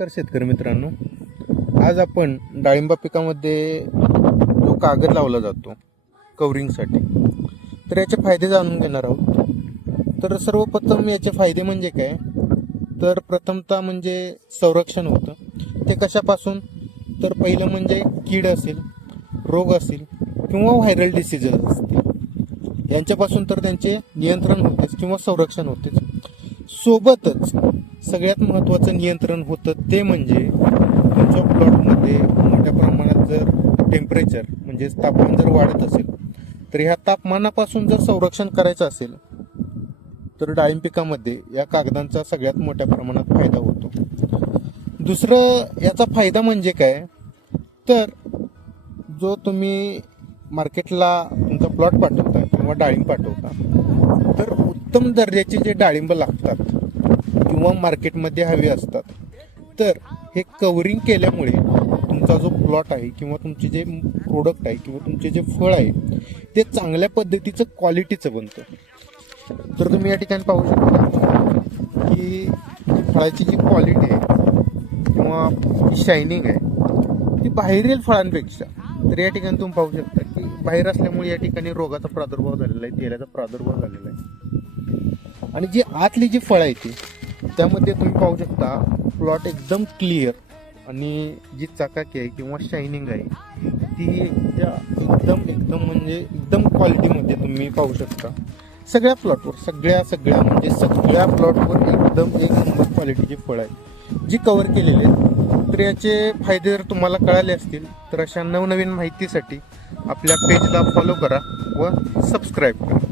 नमस्कार शेतकरी मित्रांनो. आज आपण डाळिंबा पिकामध्ये जो कागद लावला जातो कव्हरिंगसाठी, तर याचे फायदे जाणून घेणार आहोत. तर सर्वप्रथम याचे फायदे म्हणजे काय, तर प्रथमतः म्हणजे संरक्षण होतं. ते कशापासून, तर पहिलं म्हणजे कीड असेल, रोग असेल किंवा व्हायरल डिसीजेस असतील यांच्यापासून तर त्यांचे नियंत्रण होतेच किंवा संरक्षण होतेच. सोबतच सगळ्यात महत्त्वाचं नियंत्रण होतं ते म्हणजे तुमच्या प्लॉटमध्ये मोठ्या प्रमाणात जर टेम्परेचर म्हणजे तापमान जर वाढत असेल, तर ह्या तापमानापासून जर संरक्षण करायचं असेल तर डाळिंब पिकामध्ये या कागदांचा सगळ्यात मोठ्या प्रमाणात फायदा होतो. दुसरं याचा फायदा म्हणजे काय, तर जो तुम्ही मार्केटला तुमचा प्लॉट पाठवता किंवा डाळिंब पाठवता, तर उत्तम दर्जाचे जे डाळिंब लागतात किंवा मार्केटमध्ये हवे असतात, तर हे कव्हरिंग केल्यामुळे तुमचा जो प्लॉट आहे किंवा तुमचे जे प्रोडक्ट आहे किंवा तुमचे जे फळ आहे ते चांगल्या पद्धतीचं क्वालिटीचं बनतं. तर तुम्ही या ठिकाणी पाहू शकता की फळाची जी क्वालिटी आहे किंवा शायनिंग आहे ती बाहेरील फळांपेक्षा, तर या ठिकाणी तुम्ही पाहू शकता की बाहेर असल्यामुळे या ठिकाणी रोगाचा प्रादुर्भाव झालेला आहे, तेलाचा प्रादुर्भाव झालेला आहे. आणि जी आतली जी फळं आहे ती त्यामध्ये तुम्ही पाहू शकता प्लॉट एकदम क्लिअर आणि जी चकाकी आहे किंवा शायनिंग आहे ती एकदम म्हणजे एकदम क्वालिटीमध्ये तुम्ही पाहू शकता. सगळ्या प्लॉटवर सगळ्या प्लॉटवर एकदम एक नंबर क्वालिटीची फळं आहे जी कव्हर केलेली आहेत. तर याचे फायदे जर तुम्हाला कळाले असतील तर अशा नवनवीन माहितीसाठी आपल्या पेजला फॉलो करा व सबस्क्राईब करा.